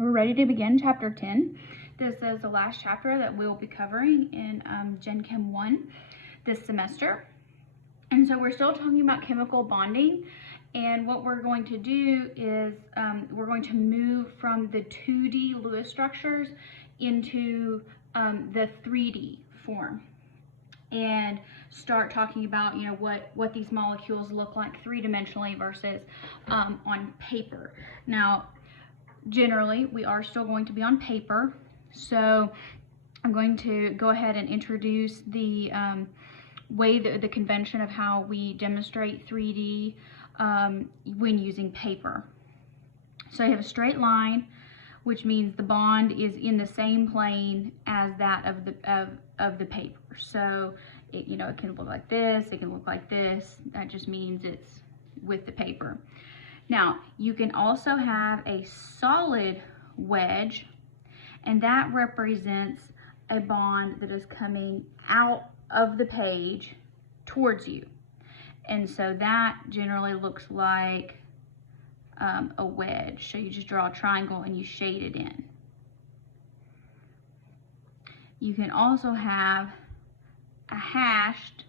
We're ready to begin chapter 10. This is the last chapter that we'll be covering in Gen Chem 1 this semester. And so we're still talking about chemical bonding. And what we're going to do is we're going to move from the 2D Lewis structures into the 3D form and start talking about, you know, what these molecules look like three-dimensionally versus on paper. Now, generally, we are still going to be on paper, so I'm going to go ahead and introduce the the convention of how we demonstrate 3D when using paper. So you have a straight line, which means the bond is in the same plane as that of the paper. So it can look like this, it can look like this. That just means it's with the paper. Now, you can also have a solid wedge, and that represents a bond that is coming out of the page towards you. And so that generally looks like a wedge. So you just draw a triangle and you shade it in. You can also have a hashed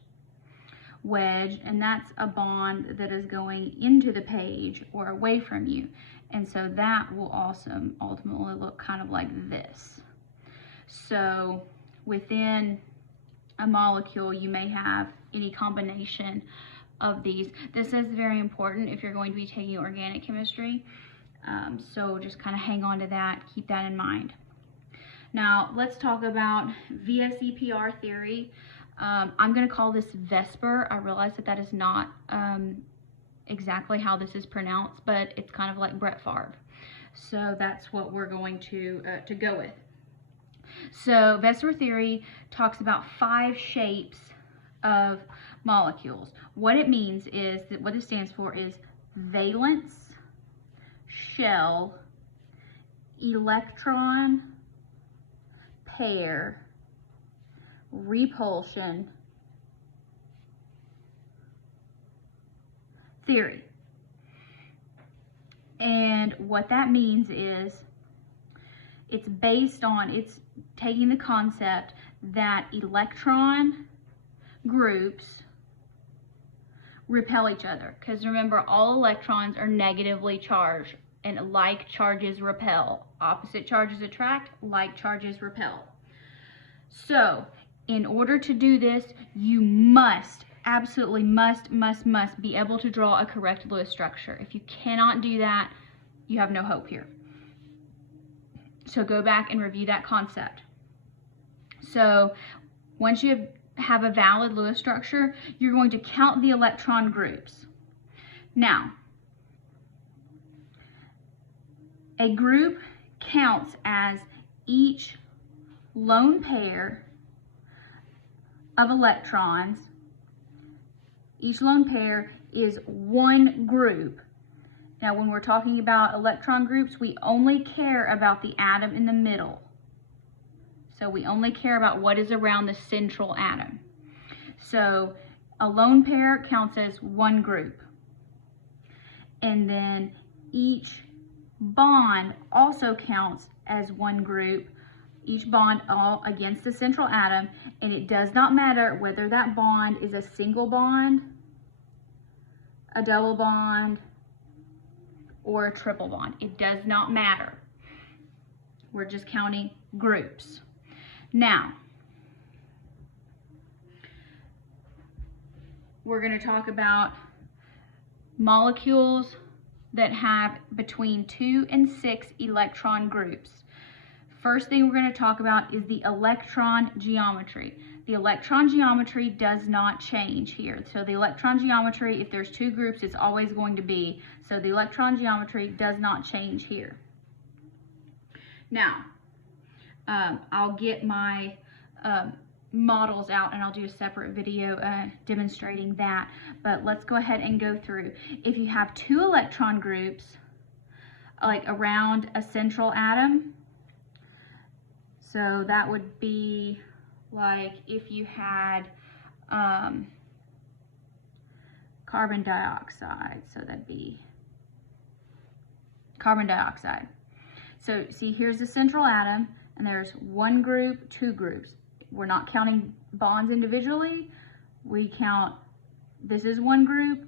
wedge, and that's a bond that is going into the page or away from you, and so that will also ultimately look kind of like this. So within a molecule, you may have any combination of these. This is very important if you're going to be taking organic chemistry, so just kind of hang on to that, keep that in mind. Now let's talk about Vsepr theory. I'm going to call this Vsepr. I realize that is not exactly how this is pronounced, but it's kind of like Brett Favre. So that's what we're going to go with. So Vsepr theory talks about 5 shapes of molecules. What it means is that what it stands for is valence, shell, electron, pair, repulsion, theory. And what that means is it's taking the concept that electron groups repel each other, because remember, all electrons are negatively charged, and like charges repel. Opposite charges attract, like charges repel. So in order to do this, you must, absolutely must be able to draw a correct Lewis structure. If you cannot do that, you have no hope here. So go back and review that concept. So once you have a valid Lewis structure, you're going to count the electron groups. Now, a group counts as each lone pair of electrons. Each lone pair is one group. Now, when we're talking about electron groups, we only care about the atom in the middle. So we only care about what is around the central atom. So a lone pair counts as one group. And then each bond also counts as one group. Each bond all against the central atom, and it does not matter whether that bond is a single bond, a double bond, or a triple bond. It does not matter. We're just counting groups. Now, we're going to talk about molecules that have between 2 and 6 electron groups. First thing we're going to talk about is the electron geometry. The electron geometry does not change here. So the electron geometry, if there's 2 groups, it's always going to be. So the electron geometry does not change here. Now, I'll get my models out and I'll do a separate video demonstrating that. But let's go ahead and go through. If you have 2 electron groups, like around a central atom, so that would be like if you had carbon dioxide, so that'd be carbon dioxide. So see, here's the central atom, and there's one group, two groups. We're not counting bonds individually. We count, this is one group,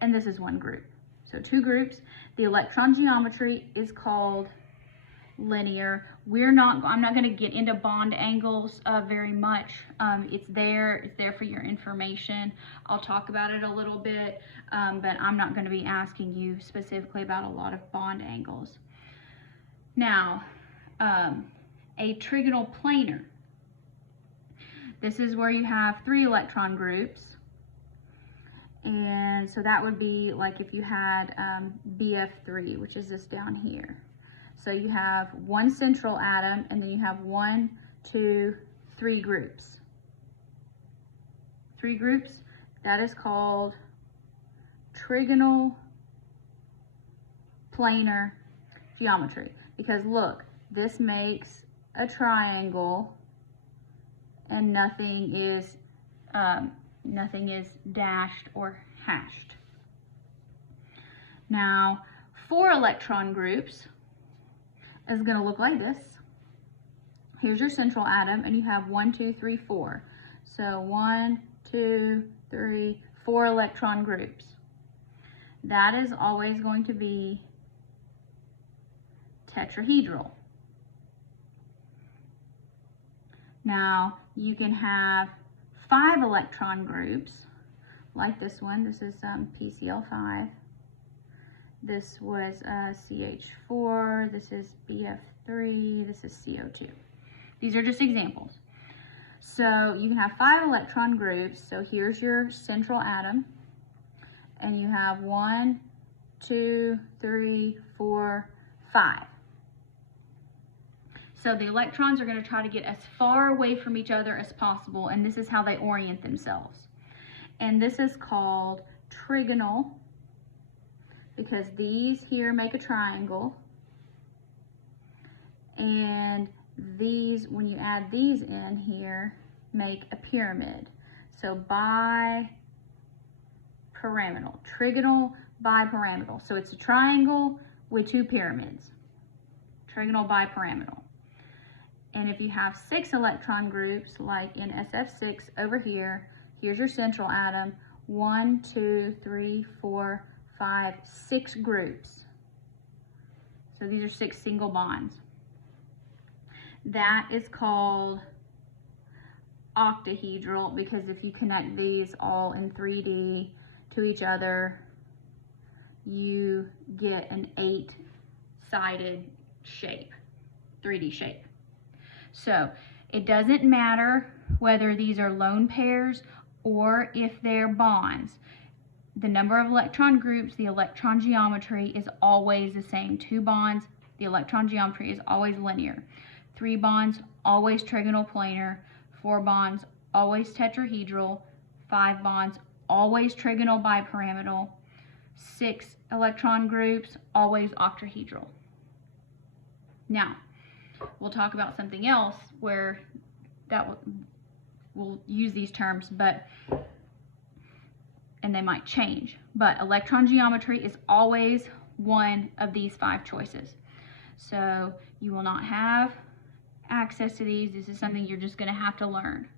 and this is one group. So two groups. The electron geometry is called linear. I'm not going to get into bond angles very much. It's there for your information. I'll talk about it a little bit, but I'm not going to be asking you specifically about a lot of bond angles. Now, a trigonal planar. This is where you have 3 electron groups. And so that would be like if you had BF3, which is this down here. So you have one central atom, and then you have 1, 2, 3 groups. 3 groups, that is called trigonal planar geometry. Because look, this makes a triangle, and nothing is dashed or hashed. Now, 4 electron groups is going to look like this. Here's your central atom, and you have 1, 2, 3, 4. So 1, 2, 3, 4 electron groups. That is always going to be tetrahedral. Now, you can have 5 electron groups, like this one. This is PCl5. This was CH4. This is BF3. This is CO2. These are just examples. So you can have 5 electron groups. So here's your central atom. And you have 1, 2, 3, 4, 5. So the electrons are going to try to get as far away from each other as possible, and this is how they orient themselves. And this is called trigonal, because these here make a triangle, and these, when you add these in here, make a pyramid. So bipyramidal, trigonal bipyramidal. So it's a triangle with 2 pyramids, trigonal bipyramidal. And if you have 6 electron groups, like in SF6 over here, here's your central atom, 1, 2, 3, 4, 5, 6 groups. So these are 6 single bonds. That is called octahedral, because if you connect these all in 3D to each other, you get an 8-sided shape, 3D shape. So it doesn't matter whether these are lone pairs or if they're bonds. The number of electron groups, the electron geometry is always the same. 2 bonds, the electron geometry is always linear. 3 bonds, always trigonal planar. 4 bonds, always tetrahedral. 5 bonds, always trigonal bipyramidal. 6 electron groups, always octahedral. Now, we'll talk about something else where we'll use these terms, and they might change. But electron geometry is always one of these 5 choices. So you will not have access to these. This is something you're just going to have to learn.